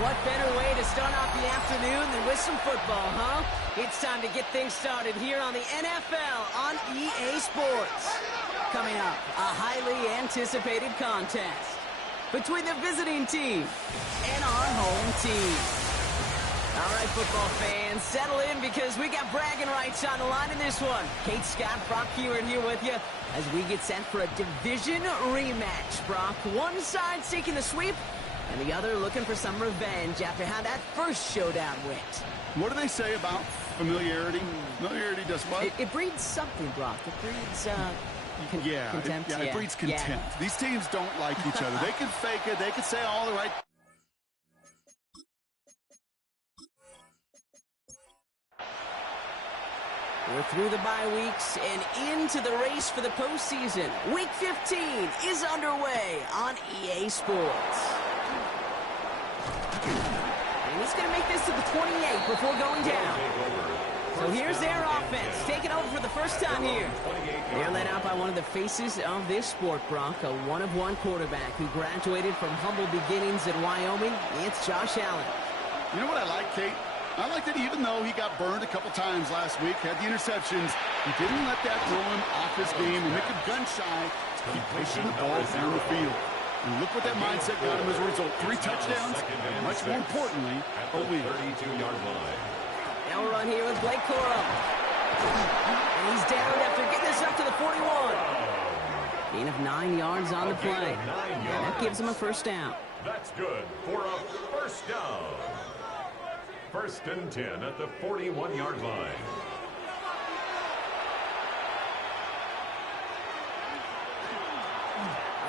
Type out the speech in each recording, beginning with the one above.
What better way to start off the afternoon than with some football, huh? It's time to get things started here on the NFL on EA Sports. Coming up, a highly anticipated contest between the visiting team and our home team. All right, football fans, settle in because we got bragging rights on the line in this one. Kate Scott, Brock Hewitt here with you as we get set for a division rematch, Brock. One side seeking the sweep, and the other looking for some revenge after how that first showdown went. What do they say about familiarity? Familiarity does what? It breeds something, Brock. It breeds, contempt. It breeds contempt. Yeah. These teams don't like each other. They can fake it. They can say all the right. We're through the bye weeks and into the race for the postseason. Week 15 is underway on EA Sports. And he's going to make this to the 28 before going down. So here's their offense, taking over for the first time here. They're led out by one of the faces of this sport, Brock, a one-of-one quarterback who graduated from humble beginnings in Wyoming. It's Josh Allen. You know what I like, Kate? I like that even though he got burned a couple times last week, had the interceptions, he didn't let that throw him off his game and make him gun-shy. Keep pushing the ball down the field. And look what that mindset got him as a result. 3 touchdowns, and much more importantly, a win. 32-yard line. Now we're on here with Blake Corum. And he's down after getting this up to the 41. Gain of 9 yards on the play. And that gives him a first down. That's good for a first down. First and 10 at the 41-yard line.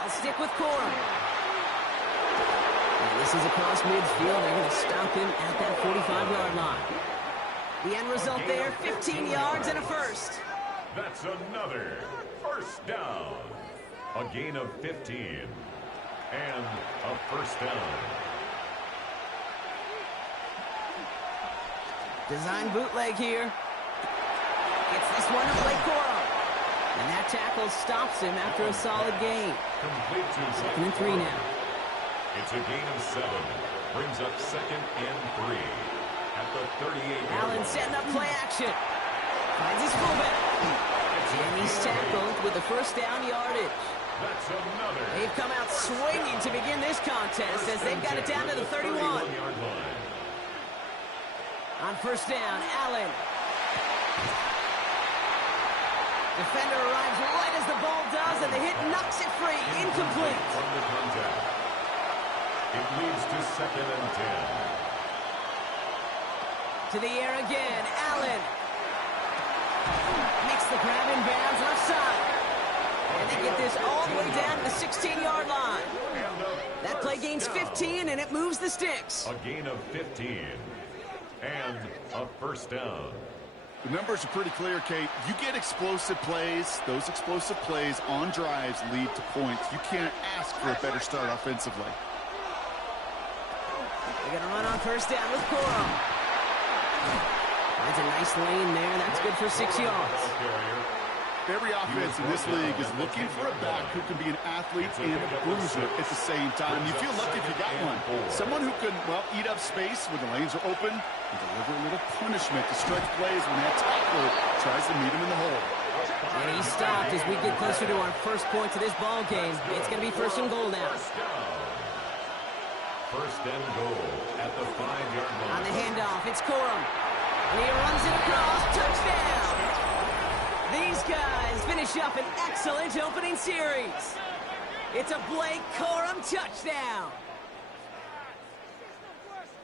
I'll stick with Corum. And this is across midfield. They're going to stop him at that 45-yard line. The end result there, 15 yards and a first. That's another first down. A gain of 15 and a first down. Design bootleg here. Gets this one to Blake Corum. And that tackle stops him after a solid gain. Complete to 2nd and 3 now. It's a gain of 7. Brings up 2nd and 3. At the 38. Allen setting up play action. Finds his fullback. And he's tackled with the first down yardage. That's another. They've come out swinging to begin this contest as they've got it down to the 31. On first down, Allen. Defender arrives right as the ball does, and the hit knocks it free. Incomplete. From the contact. It leads to 2nd and 10. To the air again, Allen. Makes the grab in bounds left side. And they get this all the way down to the 16-yard line. That play gains 15, and it moves the sticks. A gain of 15. And a first down. The numbers are pretty clear, Kate. You get explosive plays. Those explosive plays on drives lead to points. You can't ask for a better start offensively. They're going to run on first down with Corum. Finds a nice lane there. That's good for 6 yards. Every offense in this league is looking for a back who can be an athlete and a bruiser at the same time. You feel lucky if you got one. Someone who can, well, eat up space when the lanes are open and deliver a little punishment to stretch plays when that tackler tries to meet him in the hole. And he's stopped as we get closer to our first point to this ball game. It's going to be first and goal now. First and goal at the 5-yard line. On the handoff, it's Corum. And he runs it across. Touchdown! These guys finish up an excellent opening series. It's a Blake Corum touchdown.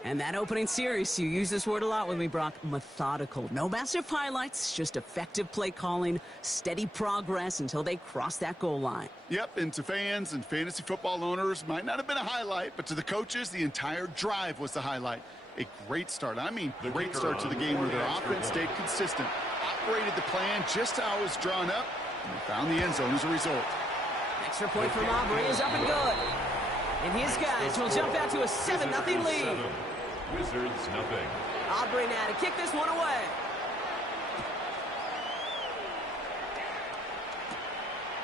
And that opening series, you use this word a lot with me, Brock, methodical. No massive highlights, just effective play calling, steady progress until they cross that goal line. Yep, and to fans and fantasy football owners, might not have been a highlight, but to the coaches, the entire drive was the highlight. A great start. I mean, great start to the game where their offense stayed consistent, operated the plan just how it was drawn up, and they found the end zone as a result. Extra point from Aubrey is up and good. And his guys will jump out to a 7-0 lead. Wizards nothing. Aubrey now to kick this one away.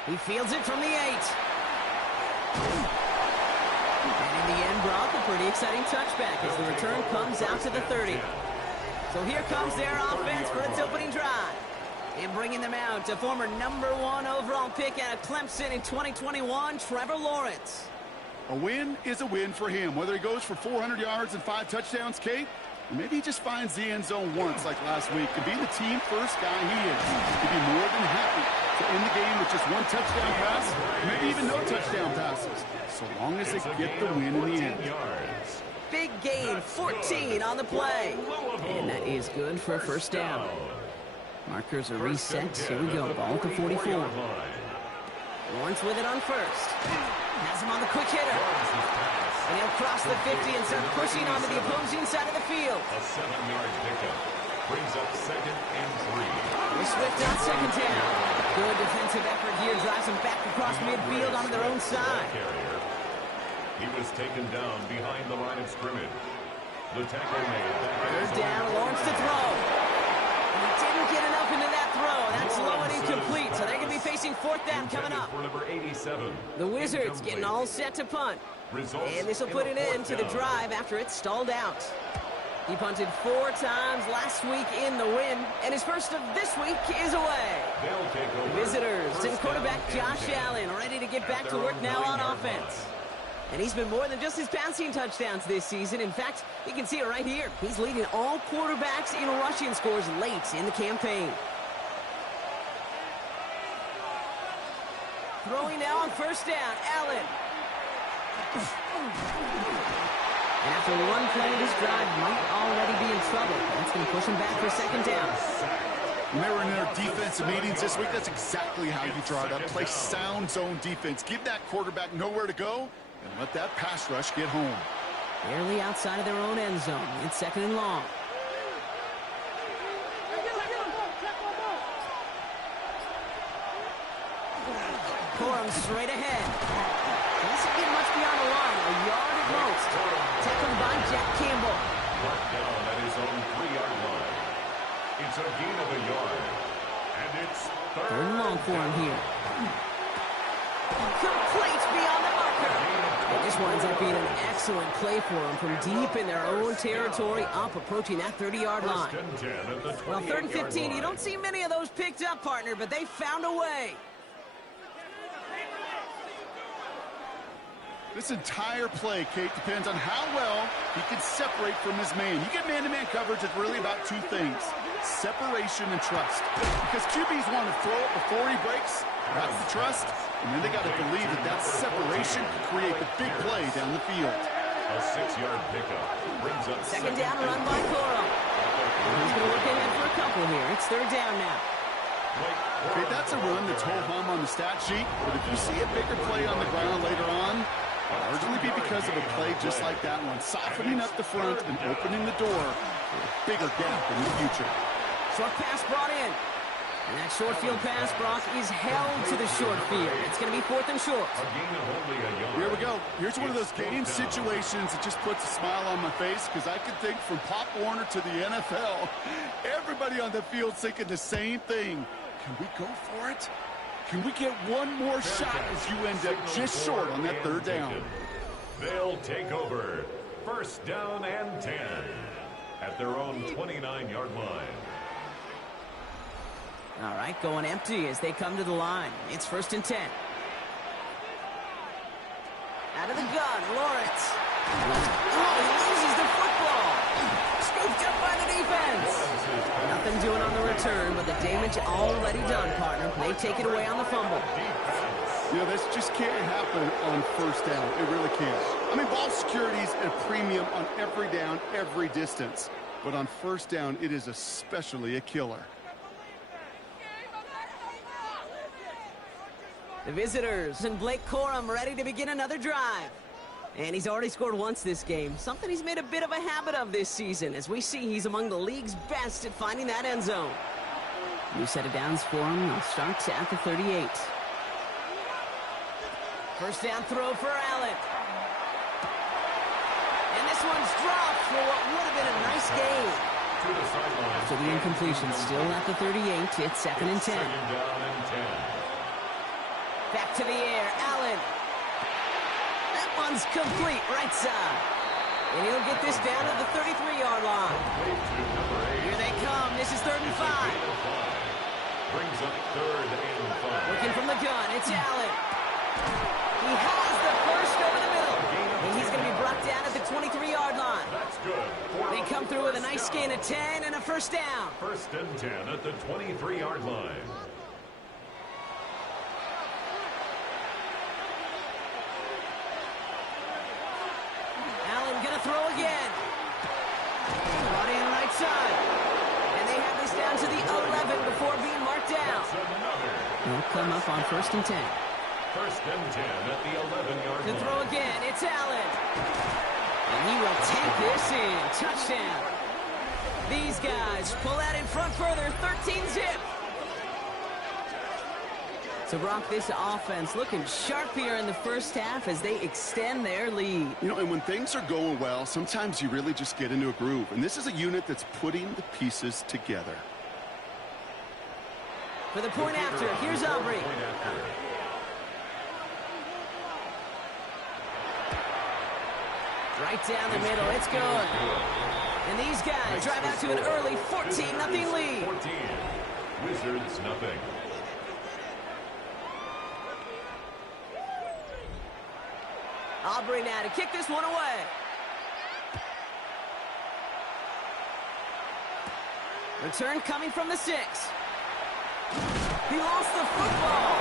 He fields it from the 8. And in the end Brock, a pretty exciting touchback as the return comes out to the 30. So here comes their offense for its opening drive. And bringing them out to former #1 overall pick out of Clemson in 2021, Trevor Lawrence. A win is a win for him, whether he goes for 400 yards and 5 touchdowns, Kate, or maybe he just finds the end zone once like last week. And being the team first guy he is, he'd be more than happy to end the game with just 1 touchdown pass, maybe even no touchdown passes, so long as they get the win in the end. Big gain, 14 on the play. And that is good for a first down. Markers are reset. Here we go. Ball at the 44. Lawrence with it on first. Has him on the quick hitter. And he'll cross the 50 and start pushing onto the opposing side of the field. A 7-yard pickup brings up 2nd and 3. The Swift on second down. Good defensive effort here. Drives them back across midfield onto their own side. He was taken down behind the line of scrimmage. The tackle made. Third down. Lawrence to throw. He didn't get enough into that throw. That's low and incomplete, so they're going to be facing 4th down coming up. For number 87. The Wizards getting all set to punt. And this will put an end to the drive after it's stalled out. He punted 4 times last week in the win, and his first of this week is away. The Visitors and quarterback Josh Allen ready to get back to work now on offense. And he's been more than just his passing touchdowns this season. In fact, you can see it right here. He's leading all quarterbacks in rushing scores late in the campaign. Throwing now on first down, Allen. And after one play, this drive might already be in trouble. That's going to push him back for 2nd down. Remember in their defensive meetings this week, that's exactly how you draw it up. Play sound zone defense. Give that quarterback nowhere to go. And let that pass rush get home. Barely outside of their own end zone. It's 2nd and long. Corum straight ahead. Doesn't get much beyond the line. A yard at most. Tackled by Jack Campbell. Brought down at his own 3-yard line. It's a gain of a yard. And it's 3rd and long for him here. Complete beyond the marker. And this winds up being an excellent play for him from deep in their own territory, up approaching that 30-yard line. Well, 3rd and 15, you don't see many of those picked up, partner, but they found a way. This entire play, Kate, depends on how well he can separate from his man. You get man-to-man coverage, it's really about 2 things: separation and trust. Because QBs want to throw it before he breaks. That's the trust. And then they got to believe that that separation can create the big play down the field. A 6-yard pickup brings up 2nd down, run by Corum. He's going to look ahead for a couple here. It's 3rd down now. Okay, that's a run that's ho-hum on the stat sheet. But if you see a bigger play on the ground later on, it'll largely be because of a play just like that one, softening up the front and opening the door for a bigger gap in the future. Short pass brought in. And that short field pass, Brock, is held to the short field. It's going to be 4th and short. Here we go. Here's one of those game situations that just puts a smile on my face, because I can think from Pop Warner to the NFL, everybody on the field thinking the same thing. Can we go for it? Can we get one more shot as you end up just short on that 3rd down? They'll take over 1st down and 10 at their own 29-yard line. All right, going empty as they come to the line. It's 1st and 10. Out of the gun, Lawrence. Oh, he loses the football. Scooped up by the defense. Nothing doing on the return, but the damage already done, partner. They take it away on the fumble. You know, this just can't happen on 1st down. It really can't. I mean, ball security is a premium on every down, every distance. But on 1st down, it is especially a killer. The Visitors and Blake Corum ready to begin another drive. And he's already scored once this game, something he's made a bit of a habit of this season. As we see, he's among the league's best at finding that end zone. New set of downs for him. He'll start at the 38. 1st down throw for Allen. And this one's dropped for what would have been a nice gain. So the incompletion still at the 38. It's 2nd and 10. Back to the air, Allen. That one's complete, right side. And he'll get this down to the 33-yard line. Here they come. This is 3rd and 5. Brings up 3rd and 5. Looking from the gun. It's Allen. He has the first over the middle. And he's going to be brought down at the 23-yard line. That's good. They come through with a nice gain of 10 and a first down. 1st and 10 at the 23-yard line. Allen going to throw again. Brought in right side. And they have this down to the 11 before being marked down. They'll come up on 1st and 10. 1st and 10 at the 11-yard line. To throw again, it's Allen. And he will take this in. Touchdown. These guys pull out in front further, 13-zip. So, Brock, this offense looking sharp here in the first half as they extend their lead. You know, and when things are going well, sometimes you really just get into a groove. And this is a unit that's putting the pieces together. For the point after, here's Aubrey. Right down the middle, it's good. And these guys drive out to an early 14-0 lead. 14. Wizards nothing. Aubrey now to kick this one away. Return coming from the 6. He lost the football.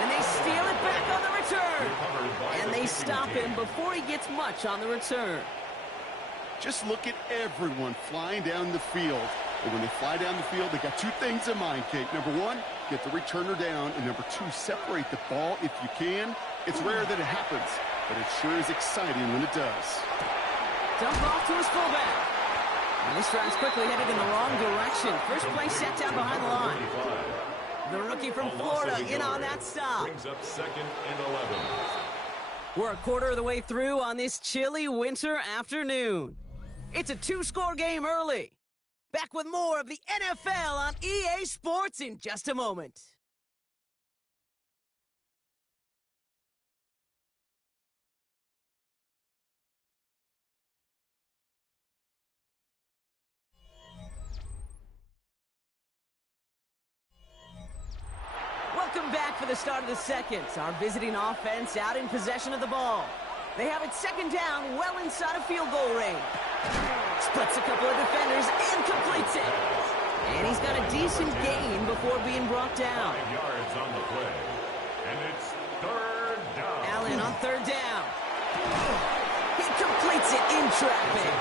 And they steal it back on the return. And they stop him before he gets much on the return. Just look at everyone flying down the field. And when they fly down the field, they got 2 things in mind, Kate. Number 1, get the returner down. And number 2, separate the ball if you can. It's rare that it happens, but it sure is exciting when it does. Dump off to his fullback. And this drive's quickly headed in the wrong direction. First play set down behind the line. The rookie from Florida in on that stop. Brings up 2nd and 11. We're a quarter of the way through on this chilly winter afternoon. It's a 2-score game early. Back with more of the NFL on EA Sports in just a moment. Welcome back for the start of the second. Our visiting offense out in possession of the ball. They have it 2nd down, well inside of field goal range. Splits a couple of defenders and completes it. And he's got a decent gain before being brought down. 5 yards on the play. And it's 3rd down. Allen on 3rd down. He completes it in traffic.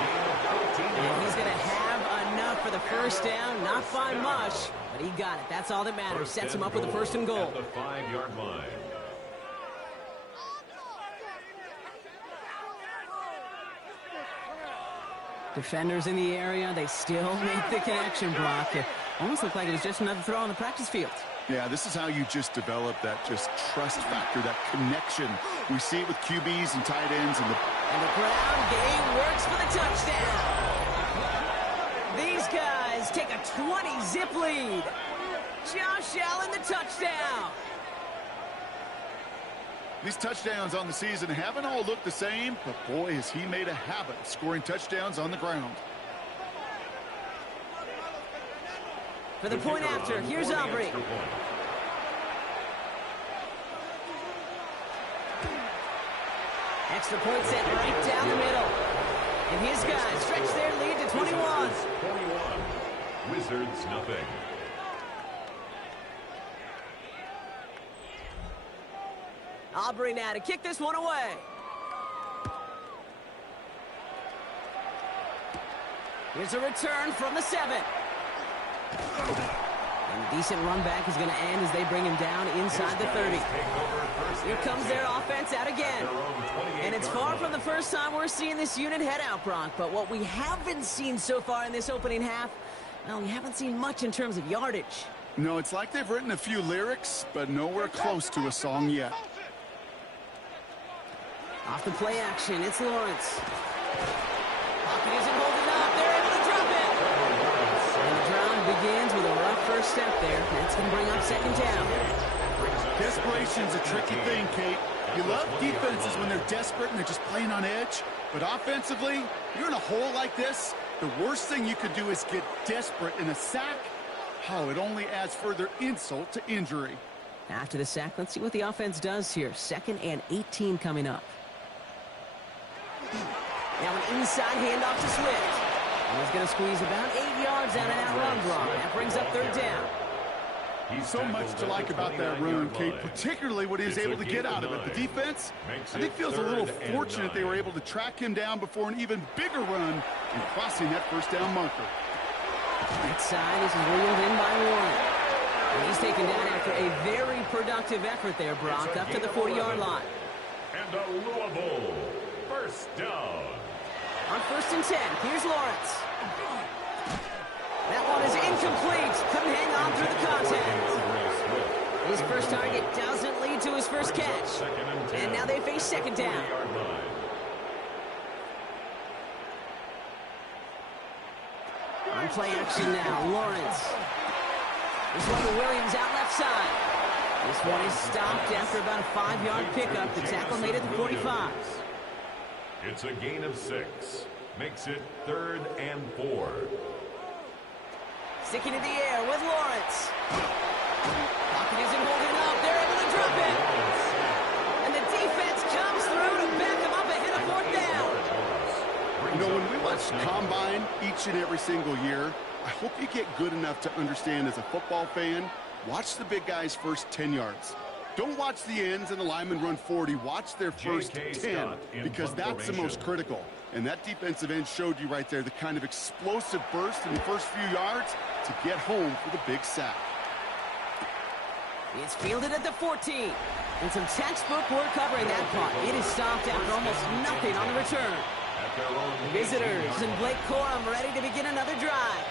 And he's going to have enough for the first down. Not by much, but he got it. That's all that matters. Sets him up with a 1st and goal. At the 5-yard line. Defenders in the area, they still make the connection, Brock. It almost looked like it was just another throw on the practice field. Yeah, this is how you just develop that just trust factor, that connection. We see it with QBs and tight ends. And the ground game works for the touchdown. These guys take a 20-zip lead. Josh Allen, the touchdown. These touchdowns on the season haven't all looked the same, but boy, has he made a habit of scoring touchdowns on the ground. For the point after, here's Aubrey. Extra point set right down the middle. And his guys stretch their lead to 21. 21. Wizards nothing. Aubrey now to kick this one away. Here's a return from the 7. And a decent run back is going to end as they bring him down inside the 30. Here comes their offense out again. And it's far from the first time we're seeing this unit head out, Brock. But what we haven't seen so far in this opening half, well, we haven't seen much in terms of yardage. No, it's like they've written a few lyrics, but nowhere close to a song yet. Off the play action, it's Lawrence. Pocket isn't holding up. They're able to drop it. And the drive begins with a rough first step there. That's going to bring up 2nd down. Desperation's a tricky thing, Kate. You love defenses when they're desperate and they're just playing on edge. But offensively, you're in a hole like this, the worst thing you could do is get desperate in a sack. Oh, it only adds further insult to injury. After the sack, let's see what the offense does here. 2nd and 18 coming up. Now an inside handoff to Swift. And he's going to squeeze about 8 yards out of that run block. That brings up 3rd down. So much to like about that run, Kate, particularly what he was able to get out of it. The defense, I think, feels a little fortunate they were able to track him down before an even bigger run and crossing that 1st down marker. Right side is reeled in by Warren. And he's taken down after a very productive effort there, Brock, up to the 40-yard line. And a Louisville 1st down. On 1st and 10, here's Lawrence. That one is incomplete. Couldn't hang on through the contact. His first target doesn't lead to his first catch. And now they face 2nd down. On play action now, Lawrence. This one to Williams out left side. This one is stopped after about a 5-yard pickup. The tackle made it to 45. It's a gain of 6. Makes it 3rd and 4. Sticking in the air with Lawrence. Pocket isn't holding up. They're able to drop it. And the defense comes through to back him up ahead of 4th down. You know, when we watch Combine each and every single year, I hope you get good enough to understand as a football fan, watch the big guys' first 10 yards. Don't watch the ends and the linemen run 40. Watch their first 10 because that's the most critical. And that defensive end showed you right there the kind of explosive burst in the first few yards to get home for the big sack. It's fielded at the 14. And some textbook work covering that punt. It is stopped after almost nothing on the return. Visitors and Blake Corum ready to begin another drive.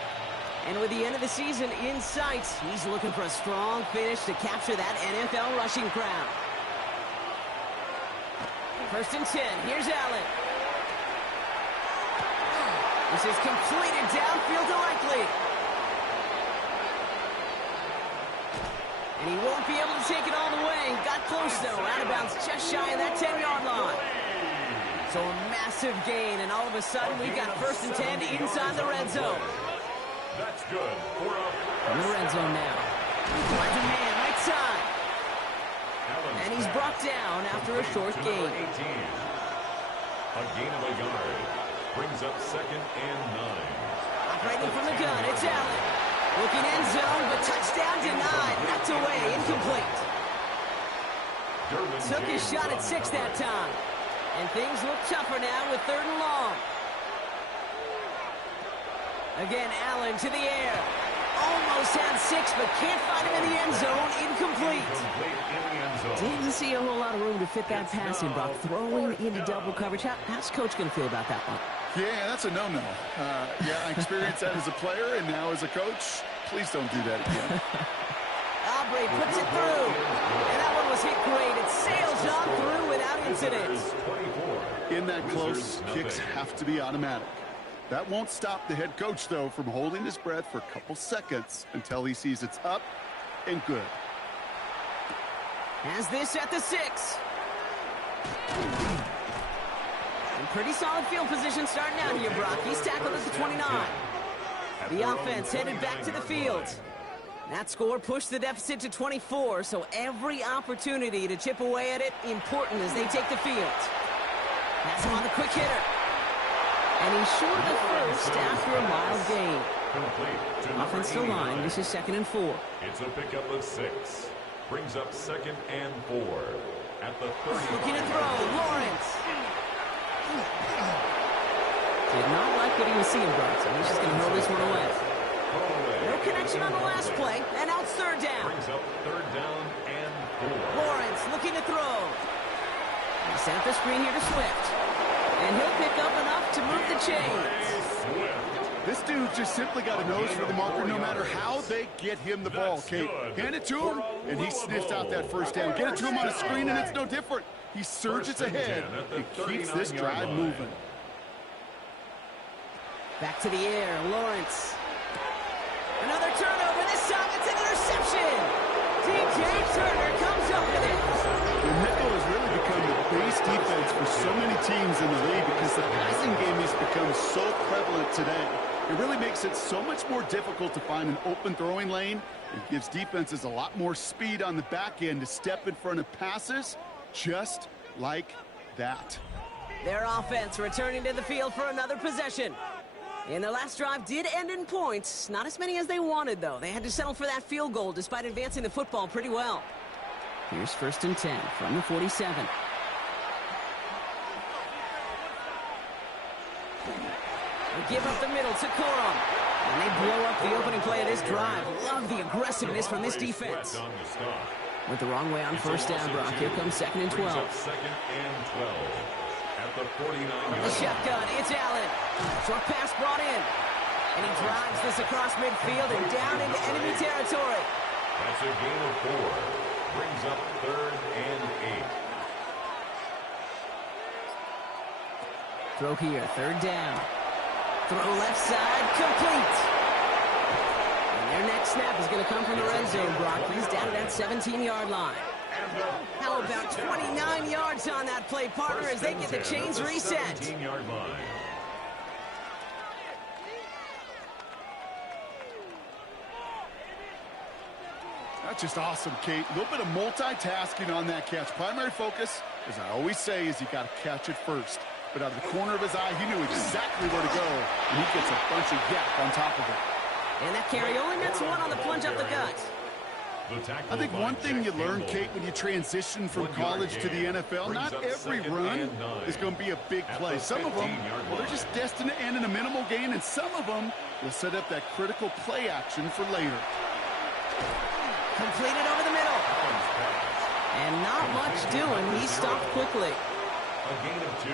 And with the end of the season in sight, he's looking for a strong finish to capture that NFL rushing crowd. 1st and 10. Here's Allen. This is completed downfield to Likely. And he won't be able to take it all the way. Got close, though. Out of bounds just shy of that 10-yard line. So a massive gain, and all of a sudden we've got 1st and 10 inside the red zone. That's good. In the red zone now. Finds a man right side. And he's brought down after a short gain. A gain of a yard. Brings up 2nd and 9. Operating from the gun, it's Allen. Looking end zone, but touchdown denied. Knocked away, incomplete. Took his shot at 6 that time. And things look tougher now with 3rd and long. Again, Allen to the air. Almost had 6, but can't find him in the end zone. Incomplete. Didn't see a whole lot of room to fit that pass in, Brock. Throwing into double coverage. How's Coach going to feel about that one? Yeah, that's a no-no. Yeah, I experienced that as a player, and now as a coach, please don't do that again. Aubrey puts it through. And that one was hit great. It sails on through without incident. In that close, kicks have to be automatic. That won't stop the head coach, though, from holding his breath for a couple seconds until he sees it's up and good. Has this at the 6. And pretty solid field position starting out here, Brock. He's tackled at the 29. The offense headed back to the field. That score pushed the deficit to 24, so every opportunity to chip away at it important as they take the field. That's him on the quick hitter. And he's short of the first after a mild gain. Offensive line, this is 2nd and 4. It's a pickup of 6. Brings up 2nd and 4. At the 30. Looking to throw, Lawrence. Did not like what he was seeing, Brock, so he's just going to hurl this one away. No connection on the last play, and out 3rd down. Brings up 3rd down and 4. Lawrence looking to throw. He sent the screen here to Swift. And he'll pick up enough to move the chains. This dude just simply got a nose for the marker no matter how they get him the ball, Kate. Hand it to him, and he sniffs out that 1st down. Get it to him on a screen, and it's no different. He surges ahead and keeps this drive moving. Back to the air, Lawrence. Another turnover. This time it's an interception. DJ Turner comes up with it. The nickel has really become so many teams in the league because the passing game has become so prevalent today. It really makes it so much more difficult to find an open throwing lane. It gives defenses a lot more speed on the back end to step in front of passes just like that. Their offense returning to the field for another possession. And their last drive did end in points. Not as many as they wanted, though. They had to settle for that field goal despite advancing the football pretty well. Here's 1st and 10 from the 47. They give up the middle to Corum. And they blow up the opening play of this drive. Love the aggressiveness from this defense. Went the wrong way on 1st down, Brock. Here comes 2nd and 12. 2nd and 12. At the 49-yard The shotgun, it's Allen. Short pass brought in. And he drives this across midfield and down into enemy territory. That's a gain of 4. Brings up 3rd and 8. Throw here, 3rd down. Throw left side, complete. And their next snap is going to come from the red zone, Brock. He's down to that 17-yard line. How about 29 yards on that play, partner, as they get the chains reset? 17-yard line. That's just awesome, Kate. A little bit of multitasking on that catch. Primary focus, as I always say, is you got to catch it first. But out of the corner of his eye, he knew exactly where to go, and he gets a bunch of yak on top of it. And that carry only nets one on the plunge up the gut. I think one thing you learn, Kate, when you transition from college to the NFL, not every run is going to be a big play. Some of them, well, they're just destined to end in a minimal gain, and some of them will set up that critical play action for later. Completed over the middle. And not much doing. He stopped quickly. A gain of 2.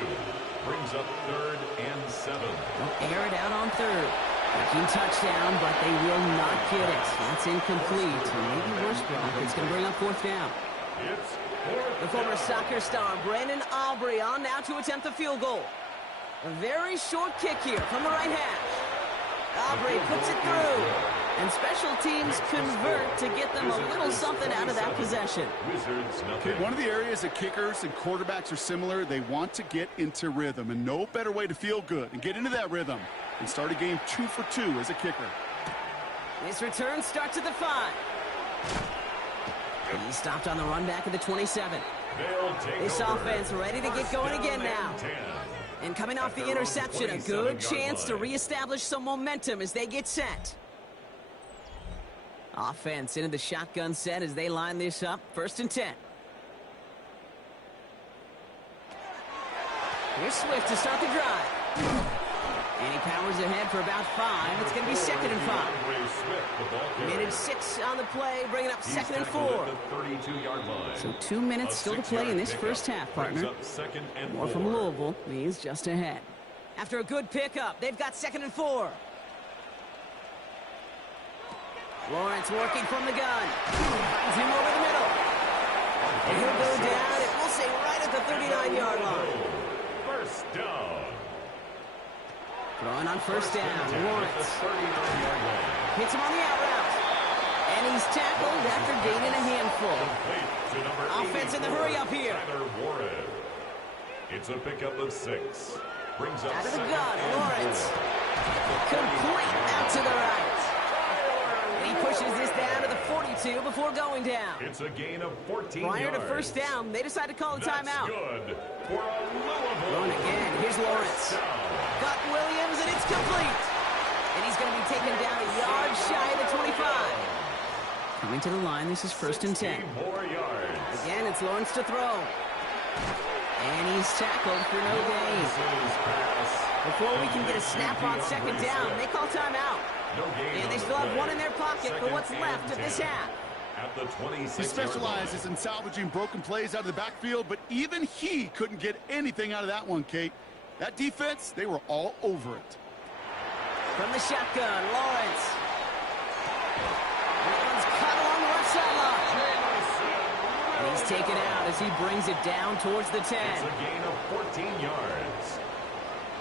Brings up 3rd and 7. They'll air it out on 3rd. Breaking touchdown, but they will not get it. That's incomplete. Maybe worse, Brock. It's going to bring up 4th down. It's 4th The former soccer star, Brandon Aubrey, on now to attempt the field goal. A very short kick here from the right hash. Aubrey puts it through. And special teams convert to get them a little something out of that possession. Okay, one of the areas that kickers and quarterbacks are similar, they want to get into rhythm. And no better way to feel good and get into that rhythm and start a game 2 for 2 as a kicker. This return starts at the 5. He stopped on the run back at the 27. This offense ready to get going again now. And coming off the interception, a good chance to reestablish some momentum as they get set. Offense into the shotgun set as they line this up. 1st and 10. Here's Swift to start the drive. And he powers ahead for about 5. It's going to be 2nd and 5. Minute 6 on the play, bringing up 2nd and 4. So 2 minutes still to play in this first half, partner. More from Louisville. He's just ahead. After a good pickup, they've got 2nd and 4. Lawrence working from the gun. Finds him over the middle. And he'll go down, and we'll say right at the 39-yard line. 1st down. Throwing on 1st down, Lawrence. Hits him on the out route. And he's tackled after gaining a handful. Offense in the hurry up here. It's a pickup of 6. Brings up out of the gun, Lawrence. Complete out to the right. He pushes this down to the 42 before going down. It's a gain of 14 Prior to yards. 1st down, they decide to call a timeout. Good for a Louisville. Throwing again. Here's Lawrence. Got Williams, and it's complete. And he's going to be taken down a yard shy of the 25. Coming to the line, this is 1st and 10. More yards. Again, it's Lawrence to throw. And he's tackled for no gain. Before we can get a snap on 2nd down, they call timeout. And they still have one in their pocket for what's left of this half. At the 26. He specializes in salvaging broken plays out of the backfield, but even he couldn't get anything out of that one, Kate. That defense, they were all over it. From the shotgun, Lawrence. That one's cut along the left sideline. And he's taken out as he brings it down towards the 10. It's a gain of 14 yards.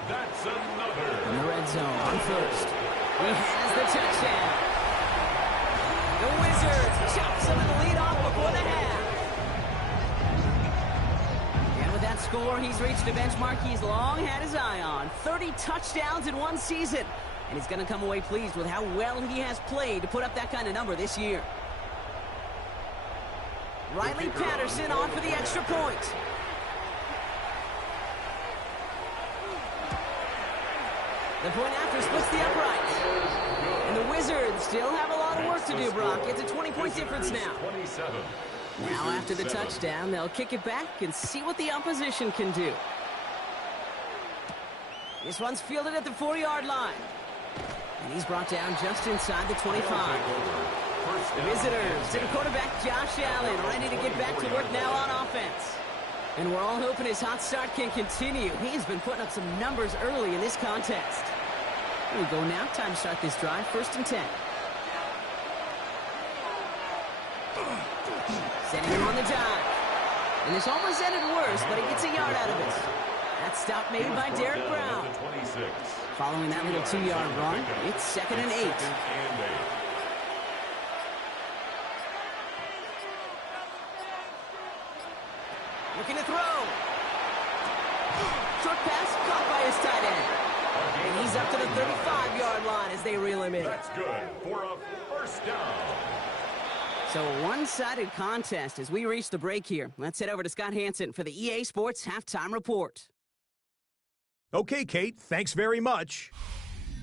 That's another. In the red zone on 1st. He has the touchdown. The Wizards chop some of the lead off before the half. And with that score, before, he's reached a benchmark he's long had his eye on. 30 touchdowns in one season. And he's going to come away pleased with how well he has played to put up that kind of number this year. Riley Patterson on for the extra point. The point after splits the upright. And the Wizards still have a lot of work to do, Brock. It's a 20-point difference now. Now after the touchdown, they'll kick it back and see what the opposition can do. This one's fielded at the 4-yard line. And he's brought down just inside the 25. The visitors to the quarterback, Josh Allen, ready to get back to work now on offense. And we're all hoping his hot start can continue. He's been putting up some numbers early in this contest. Here we go now. Time to start this drive. 1st and 10. Setting him on the dive. And this almost ended worse, but he gets a yard out of it. That stop made by Derek Brown. Following that little 2-yard run, it's 2nd and 8. Looking to throw. Short pass caught by his tight end. And he's up to the 35-yard line as they reel him in. That's good for a 1st down. So a one-sided contest as we reach the break here. Let's head over to Scott Hansen for the EA Sports Halftime Report. Okay, Kate, thanks very much.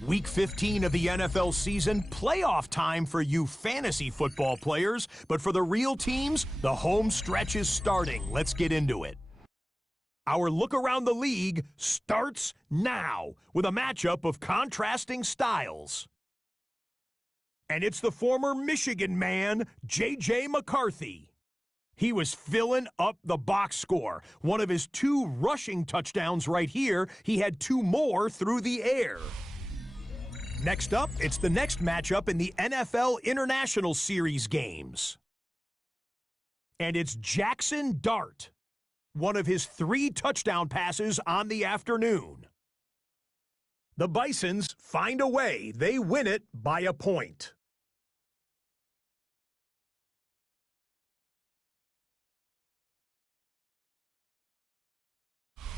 Week 15 of the NFL season, playoff time for you fantasy football players. But for the real teams, the home stretch is starting. Let's get into it. Our look around the league starts now with a matchup of contrasting styles. And it's the former Michigan man, J.J. McCarthy. He was filling up the box score. One of his 2 rushing touchdowns right here. He had 2 more through the air. Next up, it's the next matchup in the NFL International Series games. And it's Jackson Dart. One of his 3 touchdown passes on the afternoon. The Bisons find a way. They win it by a point.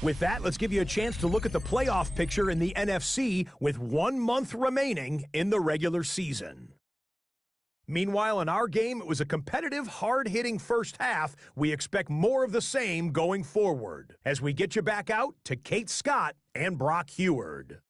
With that, let's give you a chance to look at the playoff picture in the NFC with 1 month remaining in the regular season. Meanwhile, in our game, it was a competitive, hard-hitting first half. We expect more of the same going forward as we get you back out to Kate Scott and Brock Heward.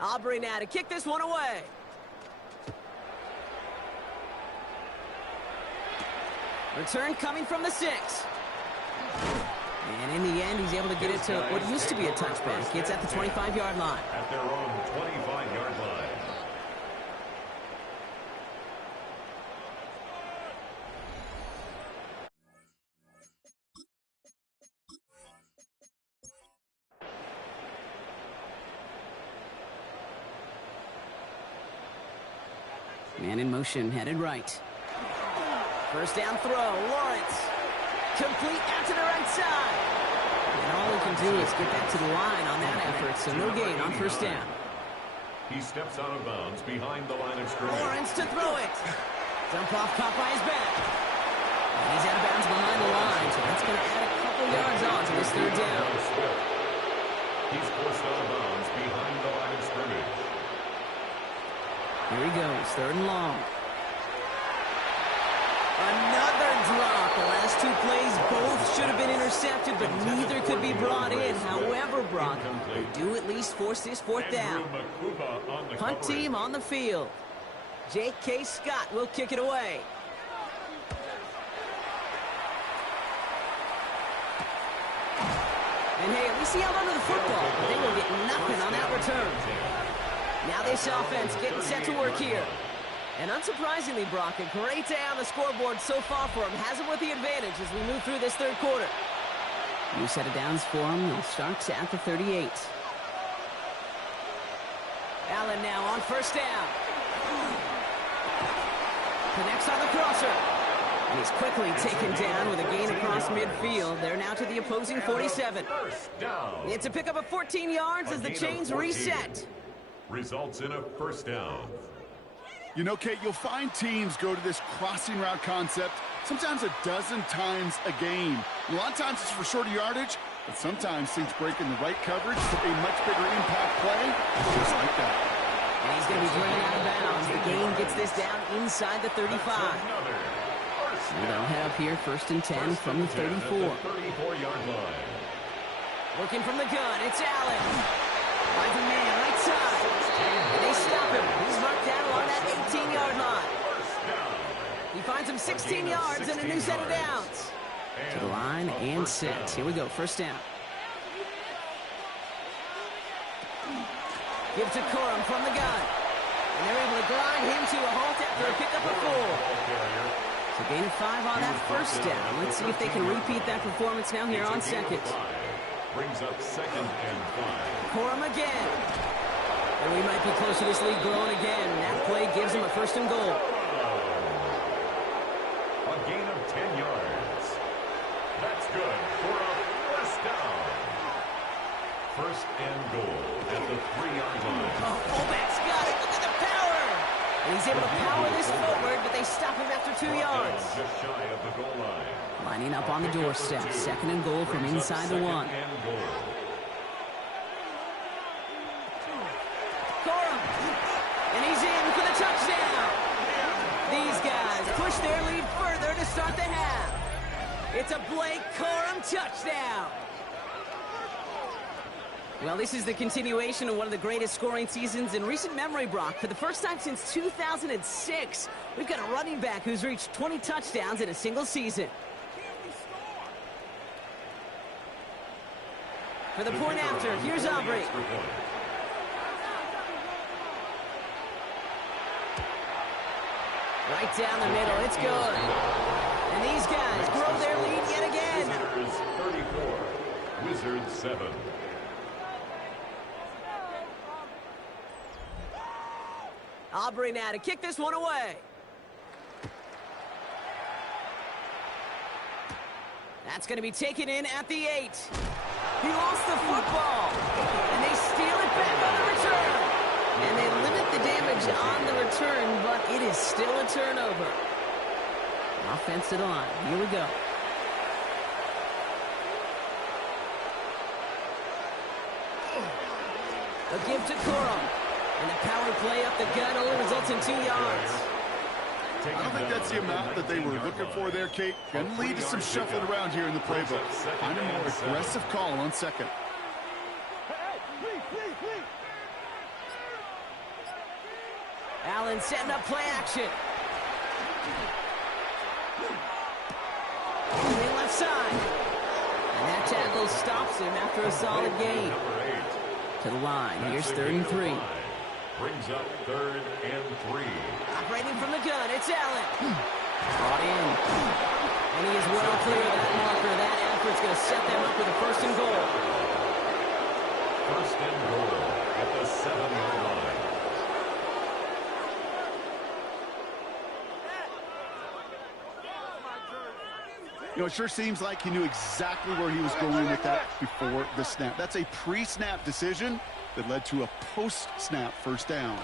Aubrey now to kick this one away. Return coming from the 6. And in the end, he's able to get it to what used to be a touchback. It's at the 25-yard line. At their own 25-yard line. Man in motion, headed right. First down throw, Lawrence. Complete out to the right side. And all he can do is get back to the line on that effort, so no gain on first down. He steps out of bounds behind the line of scrimmage. Lawrence to throw it. Dump off caught by his back. And he's out of bounds behind the line, so that's going to add a couple yards on to this third down. He's forced out of bounds behind the line of scrimmage. Here he goes, third and long. Another drop. The last two plays both should have been intercepted, but neither could be brought in. However, Brock, they do at least force this fourth down. Punt team on the field. J.K. Scott will kick it away. And hey, at least he held onto the football, but they will get nothing on that return. Now this offense getting set to work here. And unsurprisingly, Brock, a great day on the scoreboard so far for him. Has him with the advantage as we move through this third quarter. New set of downs for him. It starts at the 38. Allen now on first down. Connects on the crosser. And he's quickly taken down with a gain across midfield. They're now to the opposing 47. It's a pickup of 14 yards as the chains reset. Results in a first down. You know, Kate, you'll find teams go to this crossing route concept sometimes a dozen times a game. A lot of times it's for shorter yardage, but sometimes teams break in the right coverage for a much bigger impact play, just like that. And he's going to be running out of bounds. The gain gets this down inside the 35. And they'll head up here first and 10 from the 34. 34-yard line. Working from the gun, it's Allen. Finds a man right side. And they stop him. He's marked down along that 18-yard line. He finds him 16 yards and a new set of downs. To the line and set. Here we go, first down. Give to Corum from the gun. And they're able to grind him to a halt after a pickup of 4. So gain of 5 on that first down. Let's see if they can repeat that performance now here on second. Brings up second and 5. Corum again. And we might be close to this lead growing again. That play gives them a first and goal. A gain of 10 yards. That's good for a first down. First and goal at the 3-yard line. Oh, fullback's got it. Look at the power. And he's able to power this forward, but they stop him after 2 yards. Just shy of the goal line. Lining up on the doorstep. Second and goal from inside the 1. Corum. And he's in for the touchdown. These guys push their lead further to start the half. It's a Blake Corum touchdown. Well, this is the continuation of one of the greatest scoring seasons in recent memory, Brock. For the first time since 2006, we've got a running back who's reached 20 touchdowns in a single season. For the point after, here's Aubrey. Right down the middle, it's good. And these guys grow their lead yet again. Visitors 34, Wizards 7. Aubrey now to kick this one away. That's going to be taken in at the 8. He lost the football. And they steal it back on the return. And they limit the damage on the return, but it is still a turnover. Offense to the line. Here we go. A give to Corum. And the power play up the gut only results in 2 yards. I don't think that's the amount that they were looking for there, Kate. Going to lead to some shuffling around here in the playbook. Find a more aggressive call on second. Allen setting up play action. In left side. And that tackle stops him after a solid gain. To the line. Here's 3rd and 3. Brings up 3rd and 3. Operating from the gun. It's Allen. Brought in. And he is well clear of that marker. That effort's going to set them up with a 1st and goal. 1st and goal at the 7-yard line. You know, it sure seems like he knew exactly where he was going with that before the snap. That's a pre-snap decision that led to a post-snap 1st down.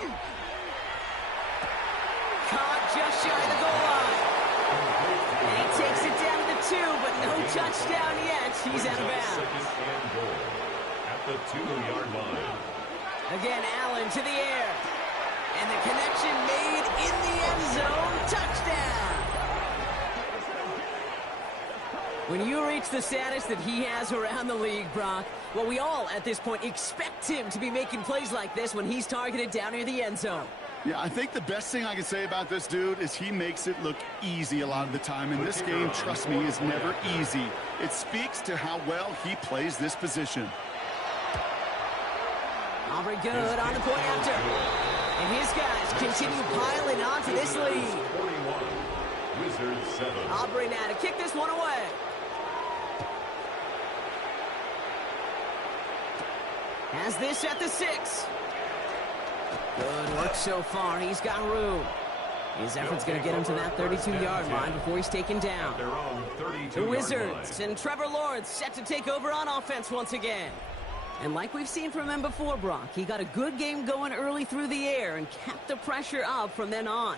Caught just shy of the goal line. And he takes it down to the 2, but no touchdown yet. He's out of bounds. 2nd and goal at the 2-yard line. Again, Allen to the air. And the connection made in the end zone. Touchdown! When you reach the status that he has around the league, Brock, well, we all at this point expect him to be making plays like this when he's targeted down near the end zone. Yeah, I think the best thing I can say about this dude is he makes it look easy a lot of the time. And this game, trust me, is never easy. It speaks to how well he plays this position. Aubrey good on the point after. And his guys continue piling on to this lead. 41. Wizards 7. Aubrey now to kick this one away. Has this at the 6. Good work so far. He's got room. His effort's going to get him to that 32-yard line before he's taken down. The Wizards and Trevor Lawrence set to take over on offense once again. And like we've seen from him before, Brock, he got a good game going early through the air and kept the pressure up from then on.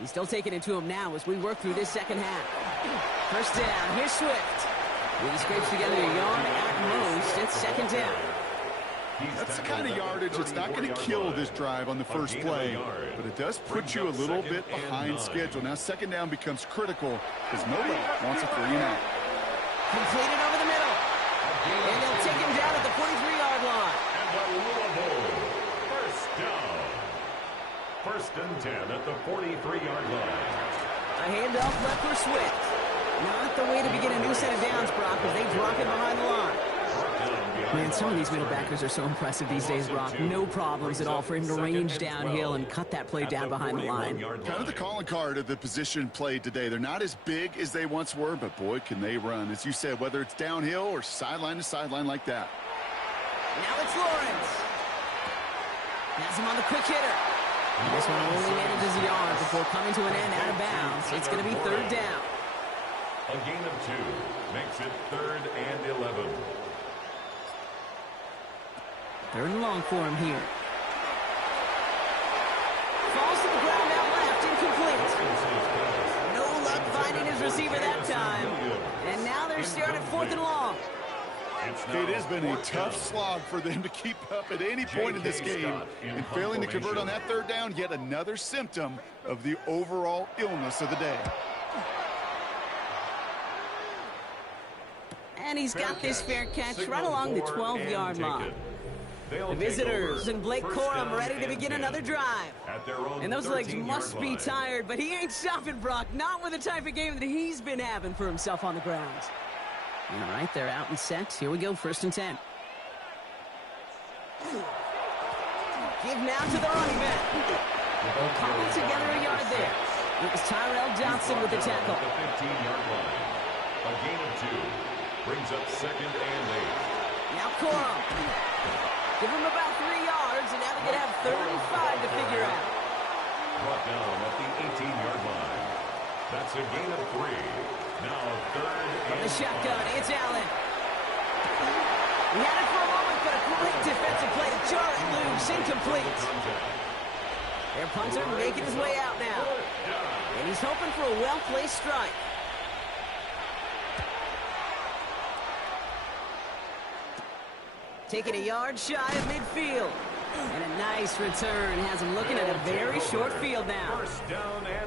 He's still taking it to him now as we work through this second half. 1st down. Here's Swift. He scrapes together a yard at most. It's 2nd down. That's the kind of yardage that's not going to kill this drive on the first play, but it does put you a little bit behind schedule. Now 2nd down becomes critical because nobody wants a 3-and-out. Completed over the middle. And they'll take him down at the 43-yard line. And the Louisville 1st down. 1st and 10 at the 43-yard line. A handoff left for Swift. Not the way to begin a new set of downs, Brock, as they drop it behind the line. Man, some of these middle backers are so impressive these days, Brock. No problems at all for him to range downhill and cut that play down behind the line. Kind of the calling card of the position played today. They're not as big as they once were, but boy, can they run. As you said, whether it's downhill or sideline to sideline like that. Now it's Lawrence. Has him on the quick hitter. And this one only manages a yard before coming to an end out of bounds. It's going to be 3rd down. A gain of 2 makes it 3rd and 11. 3rd and long for him here. Falls to the ground out left, incomplete. No luck finding his receiver that time. And now they're staring at 4th and long. It has been a tough slog for them to keep up at any point in this game. And failing to convert on that 3rd down, yet another symptom of the overall illness of the day. And he's got this fair catch right along the 12-yard line. The visitors and Blake Corum ready to begin another drive. And those legs must be tired, but he ain't stopping, Brock. Not with the type of game that he's been having for himself on the ground. All right, they're out and set. Here we go, 1st and 10. Give now to the running back. They'll cobble together a yard there. It was Tyrell Johnson with the tackle. The 15-yard line. A gain of 2 brings up 2nd and 8. Now Corum. Give him about 3 yards, and now they're going to have 3rd and 5 to figure out. Brought down at the 18-yard line. That's a gain of 3. Now 3rd From and the shotgun, 5. it's Allen. He had it for a moment, but a great defensive play to jar it loose, incomplete. Their punter making his way out now. And he's hoping for a well-placed strike. Taking a yard shy of midfield. And a nice return has him looking at a very short field now.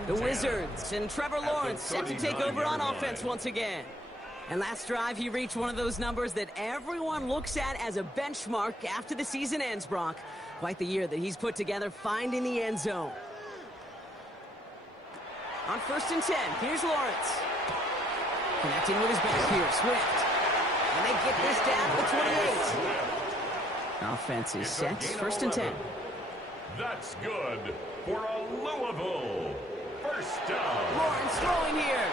The Wizards and Trevor Lawrence set to take over on offense once again. And last drive, he reached one of those numbers that everyone looks at as a benchmark after the season ends, Brock. Quite the year that he's put together finding the end zone. On 1st and 10, here's Lawrence. Connecting with his back here, Swift. And they get this down to the 28. Offense is set. 1st and 10. That's good for a Louisville first down. Lawrence throwing here.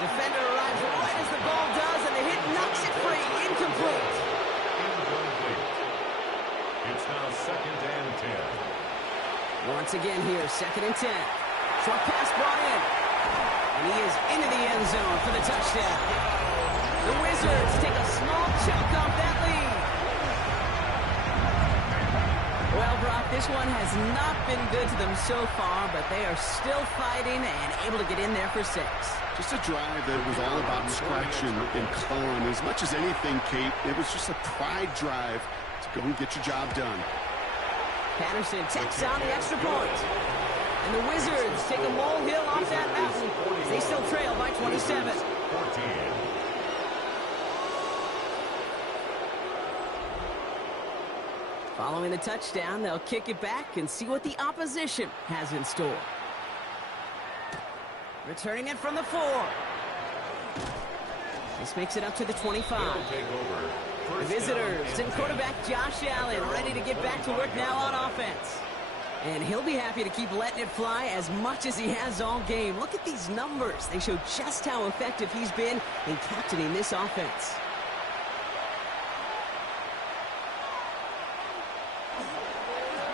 Defender arrives right as the ball does, and the hit knocks it free. Incomplete. It's now 2nd and 10. Once again here, 2nd and 10. Short pass brought in. And he is into the end zone for the touchdown. The Wizards take a small chunk off that lead. Well, Brock, this one has not been good to them so far, but they are still fighting and able to get in there for 6. Just a drive that was all about scratching and clawing. As much as anything, Kate, it was just a pride drive to go and get your job done. Patterson tacks on the extra point. And the Wizards take a molehill off that mountain. They still trail by 27. 14. Following the touchdown, they'll kick it back and see what the opposition has in store. Returning it from the 4. This makes it up to the 25. The visitors and quarterback Josh Allen ready to get back to work now on offense. And he'll be happy to keep letting it fly as much as he has all game. Look at these numbers. They show just how effective he's been in captaining this offense.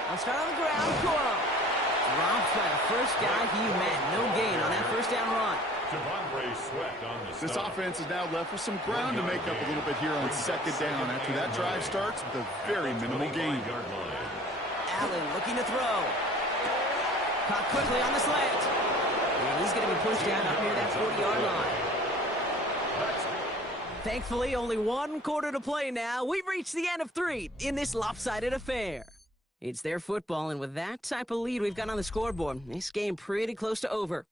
I'll start on the ground. Coral dropped by the first guy he met. No gain on that first down run. This offense is now left with some ground to make up a little bit here on 2nd down after that drive starts with a very minimal gain. Allen looking to throw. Caught quickly on the slant. And he's going to be pushed down up near that 40-yard line. Thankfully, only 1 quarter to play now. We've reached the end of 3 in this lopsided affair. It's their football, and with that type of lead we've got on the scoreboard, this game pretty close to over.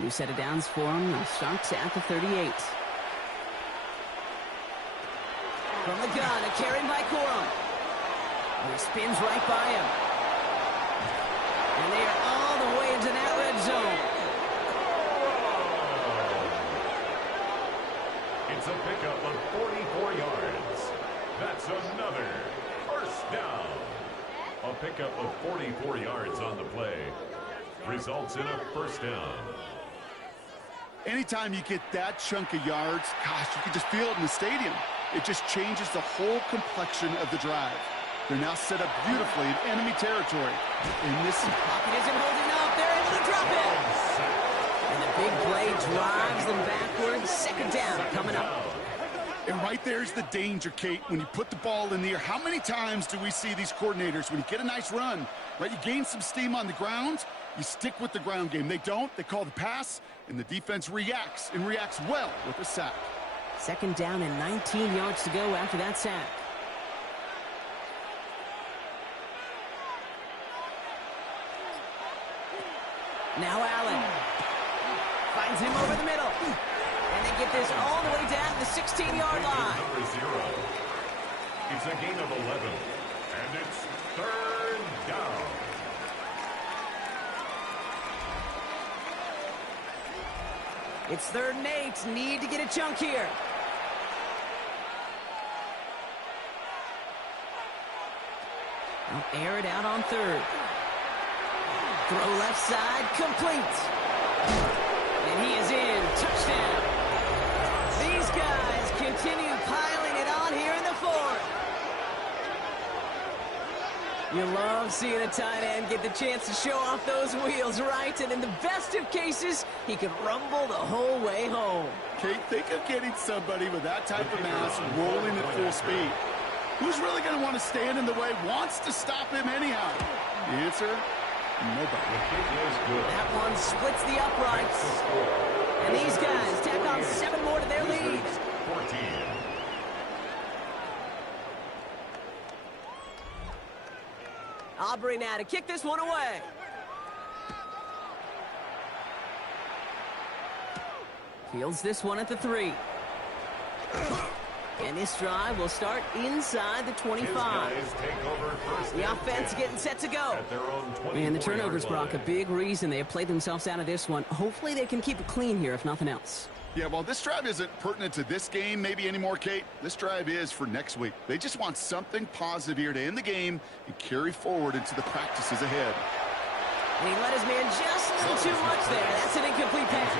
New set of downs for him. Starts at the 38. From the gun, a carry by Corum. And he spins right by him. And they are all the way into that red zone. It's a pickup of 44 yards. That's another first down. A pickup of 44 yards on the play results in a first down. Anytime you get that chunk of yards, gosh, you can just feel it in the stadium. It just changes the whole complexion of the drive. They're now set up beautifully in enemy territory. And this pocket isn't holding up. They're able to drop it. And the big play drives them backwards. 2nd down coming up. And right there's the danger, Kate, when you put the ball in the air. How many times do we see these coordinators, when you get a nice run, right, you gain some steam on the ground, you stick with the ground game. They don't. They call the pass, and the defense reacts, and reacts well with a sack. 2nd down and 19 yards to go after that sack. Now Allen finds him over the middle. And they get this all the way down to the 16-yard line. Number 0. It's a gain of 11. And it's 3rd down. It's 3rd and 8. Need to get a chunk here. They'll air it out on 3rd. Throw left side, complete. And he is in. Touchdown. These guys continue piling it on here in the 4th. You love seeing a tight end get the chance to show off those wheels, right? And in the best of cases, he can rumble the whole way home. Kate, think of getting somebody with that type of mass rolling at full speed. Who's really going to want to stand in the way, wants to stop him anyhow? The answer? Nobody. That one splits the uprights. And these guys tack on 7 more to their lead. 14. Aubrey now to kick this one away. Fields this one at the 3. And this drive will start inside the 25. The offense getting set to go. And the turnovers, Brock, a big reason they have played themselves out of this one. Hopefully they can keep it clean here, if nothing else. Yeah, well, this drive isn't pertinent to this game maybe anymore, Kate. This drive is for next week. They just want something positive here to end the game and carry forward into the practices ahead. And he let his man just a little too much there. That's an incomplete pass.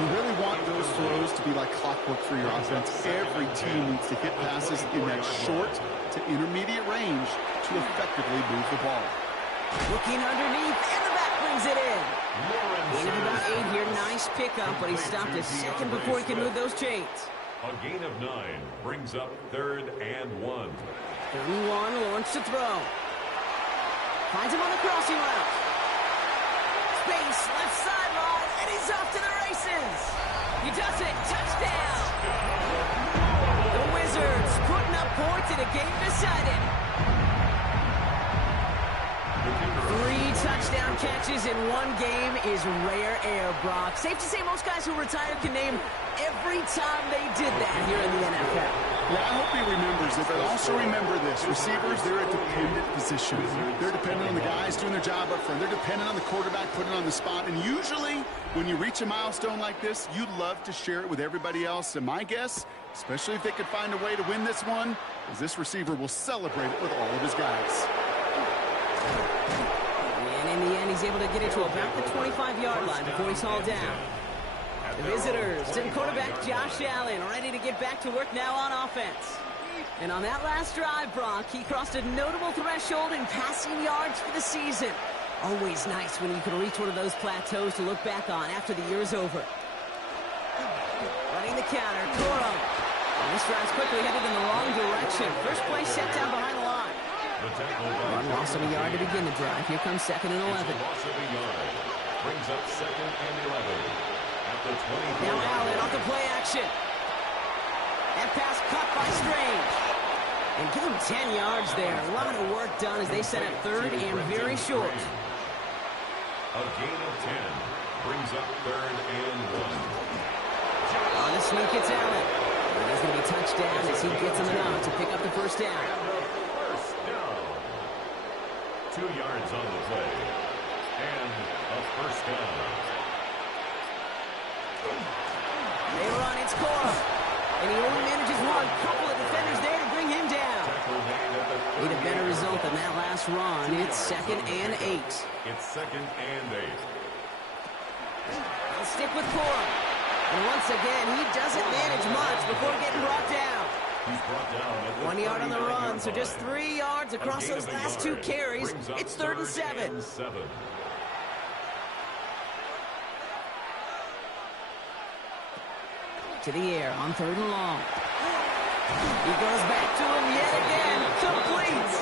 You really want those throws to be like clockwork for your offense. Every team needs to hit passes in that short to intermediate range to effectively move the ball. Looking underneath, and the back brings it in. Gain of about 8 here. Nice pickup, but he stopped a second before he could move those chains. A gain of 9 brings up 3rd and 1. 31, Lawrence to throw. Finds him on the crossing route. Space, left sideline, and he's off to the races. He does it. Touchdown. The Wizards putting up points in a game decided. 3 touchdown catches in one game is rare air, Brock. Safe to say most guys who retire can name every time they did that here in the NFL. Yeah, I hope he remembers it, but also remember this. Receivers, they're a dependent position. They're dependent on the guys doing their job up front. They're dependent on the quarterback putting it on the spot. And usually, when you reach a milestone like this, you'd love to share it with everybody else. And my guess, especially if they could find a way to win this one, is this receiver will celebrate it with all of his guys. And in the end, he's able to get it to about the 25-yard line before he's hauled down. The visitors and quarterback Josh Allen ready to get back to work now on offense. And on that last drive, Brock, he crossed a notable threshold in passing yards for the season. Always nice when you can reach one of those plateaus to look back on after the year's over. Running the counter, Corum. And this drive's quickly headed in the wrong direction. First play set down behind the line. One loss of a yard to begin the drive. Here comes 2nd and 11. Loss of a yard brings up 2nd and 11. Now Allen off the play action. That pass caught by Strange. And give him 10 yards there. A lot of work done as they set up 3rd and very short. A gain of 10 brings up 3rd and 1. On the sneak, it's Allen. And he's going to be touched down as he gets him enough to pick up the first down. 2 yards on the play. And a first down. They run, it's Corum. And he only manages one. Couple of defenders there to bring him down. Need a better result than that last run. It's 2nd and 8. It's 2nd and 8. They'll stick with Corum. And once again, he doesn't manage much before getting brought down. He's brought down at 1 yard on the run, so just 3 yards across those last 2 carries. It's 3rd and 7. To the air on 3rd and long. He goes back to him yet again. Complete.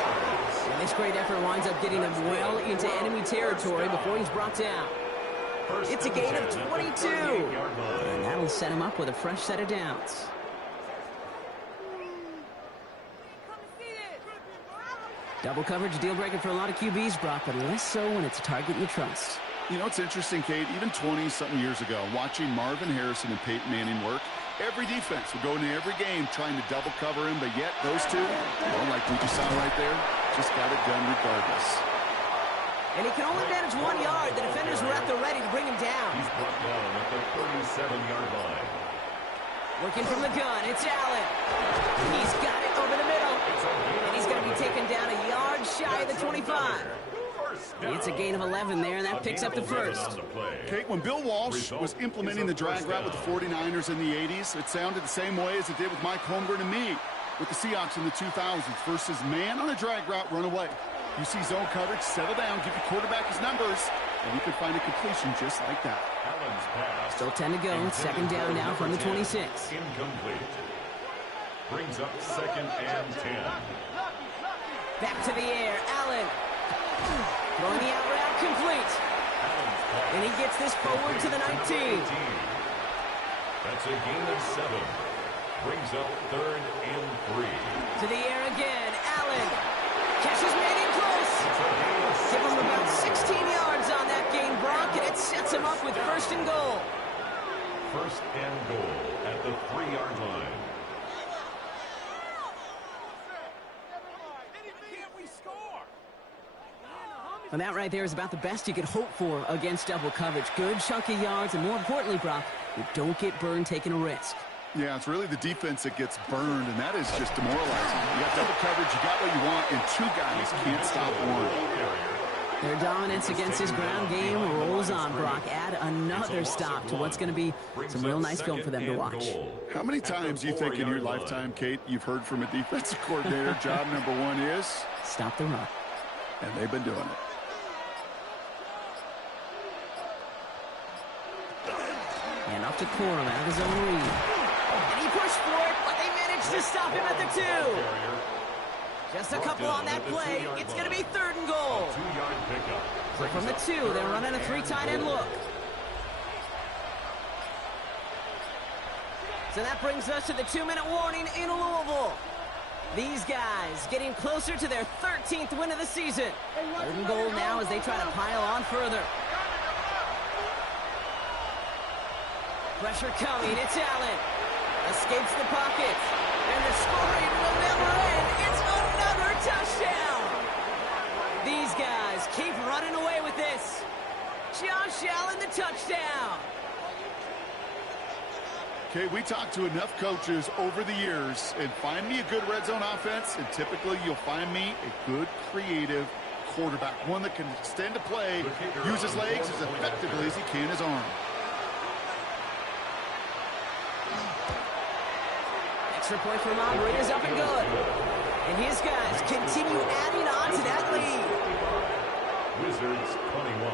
And this great effort winds up getting him well into enemy territory before he's brought down. It's a gain of 22. And that'll set him up with a fresh set of downs. Double coverage, deal breaker for a lot of QBs, Brock, but less so when it's a target you trust. You know, it's interesting, Kate, even 20-something years ago, watching Marvin Harrison and Peyton Manning work, every defense would go into every game trying to double cover him, but yet those two, like we just saw right there, just got it done regardless. And he can only manage 1 yard. The defenders were at the ready to bring him down. He's brought down at the 37-yard line. Working from the gun, it's Allen. He's got it over the middle. And he's going to be taken down a yard shy of the 25. It's a gain of 11 there, and that picks up the first. Kate, when Bill Walsh was implementing the drag route with the 49ers in the 80s, it sounded the same way as it did with Mike Holmgren and me with the Seahawks in the 2000s versus man on a drag route, run away. You see zone coverage, settle down, give your quarterback his numbers, and you can find a completion just like that. Still 10 to go. 2nd down now from the 26. Incomplete. Brings up 2nd and 10. Back to the air. Allen. Throwing the out route complete. And he gets this forward to the 19. That's a gain of 7. Brings up 3rd and 3. To the air again. Allen. Catch is made in close. Give him about 16 yards on that gain, Brock, and it sets him up with 1st and goal. 1st and goal at the 3-yard line. Well, that right there is about the best you could hope for against double coverage. Good chunky yards, and more importantly, Brock, you don't get burned taking a risk. Yeah, it's really the defense that gets burned, and that is just demoralizing. You got double coverage, you got what you want, and two guys can't stop one. Their dominance against his ground game rolls on, Brock. Add another stop to what's going to be some real nice film for them to watch. How many times do you think in your lifetime, Kate, you've heard from a defensive coordinator, job number one is? Stop the run. And they've been doing it. And off to Corum out of his own read. And he pushed for it, but they managed to stop him at the 2. Just a couple on that play. It's going to be 3rd and goal. So from the 2, they're running a 3 tight end look. So that brings us to the 2-minute warning in Louisville. These guys getting closer to their 13th win of the season. 3rd and goal now as they try to pile on further. Pressure coming. It's Allen. Escapes the pocket. And the scoring will never end. It's another touchdown. These guys keep running away with this. Josh Allen, the touchdown. Okay, we talked to enough coaches over the years, and find me a good red zone offense, and typically you'll find me a good creative quarterback, one that can extend a play, use his legs as effectively as he can his arm. Extra point from Aubrey is up and good. And his guys continue adding on to that lead. Wizards 21.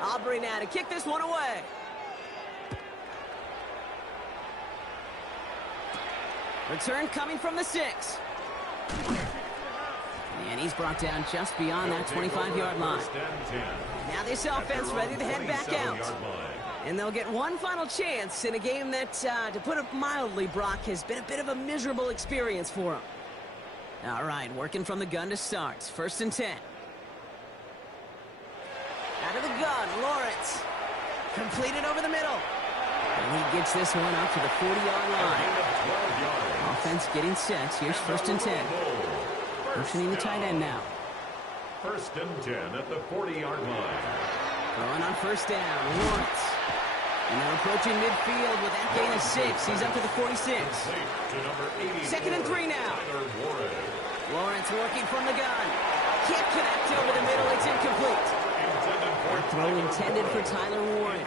Aubrey now to kick this one away. Return coming from the 6. And he's brought down just beyond that 25-yard line. Now this offense ready to head back out. And they'll get one final chance in a game that, to put it mildly, Brock, has been a bit of a miserable experience for them. All right, working from the gun to start. 1st and 10. Out of the gun, Lawrence. Completed over the middle. And he gets this one up to the 40-yard line. Offense getting set. Here's 1st and 10. Motioning the tight end now. 1st and 10 at the 40-yard line. Throwing on 1st down, Lawrence. And they're approaching midfield with that gain of 6. He's up to the 46. 2nd and 3 now. Lawrence working from the gun. Can't connect over the middle. It's incomplete. That throw intended for Tyler Warren.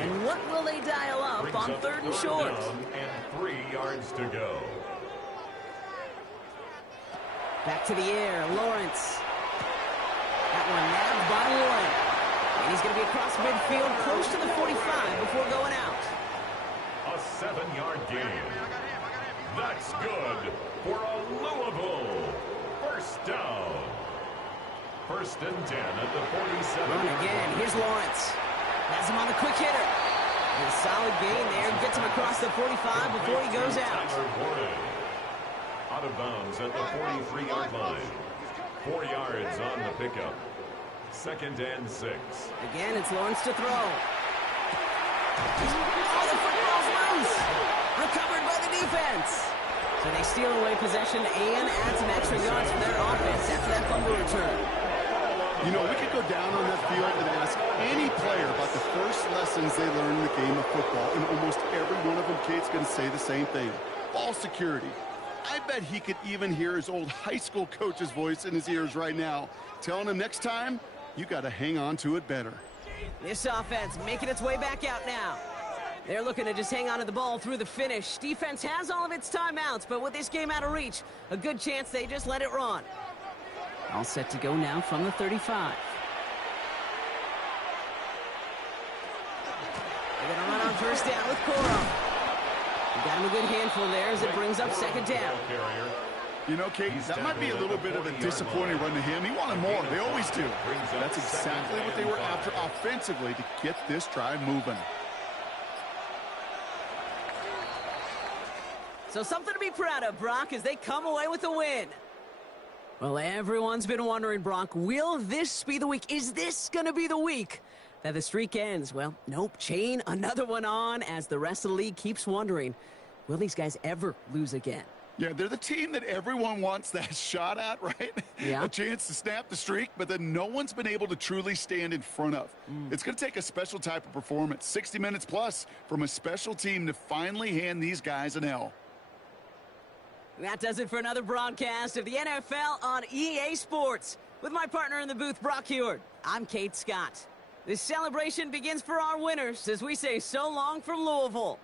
And what will they dial up on 3rd and short? And 3 yards to go. Back to the air, Lawrence. That one nabbed by Warren. And he's going to be across midfield, close to the 45 before going out. A 7-yard gain. That's good for a Louisville 1st down. 1st and 10 at the 47. Run again. Here's Lawrence. Has him on the quick hitter. And a solid gain there. Gets him across the 45 before he goes out. Out of bounds at the 43-yard line. 4 yards on the pickup. 2nd and 6. Again, it's Lawrence to throw. Oh, the football's loose. Recovered by the defense. So they steal away possession and add some extra yards for their offense after that fumble return. You know, we could go down on that field and ask any player about the first lessons they learned in the game of football, and almost every one of them, Kate's going to say the same thing. Ball security. I bet he could even hear his old high school coach's voice in his ears right now, telling him next time, you got to hang on to it better. This offense making its way back out now. They're looking to just hang on to the ball through the finish. Defense has all of its timeouts, but with this game out of reach, a good chance they just let it run. All set to go now from the 35. They're going to run on 1st down with Corum. He got him a good handful there as it brings up 2nd down. You know, Kate, that might be a little bit of a disappointing run to him. He wanted more. They always do. That's exactly what they were after offensively to get this drive moving. So something to be proud of, Brock, as they come away with a win. Well, everyone's been wondering, Brock, will this be the week? Is this going to be the week that the streak ends? Well, nope. Chain another one on as the rest of the league keeps wondering, will these guys ever lose again? Yeah, they're the team that everyone wants that shot at, right? Yeah. A chance to snap the streak, but then no one's been able to truly stand in front of. It's going to take a special type of performance, 60 minutes plus, from a special team to finally hand these guys an L. That does it for another broadcast of the NFL on EA Sports. With my partner in the booth, Brock Heward, I'm Kate Scott. This celebration begins for our winners as we say so long from Louisville.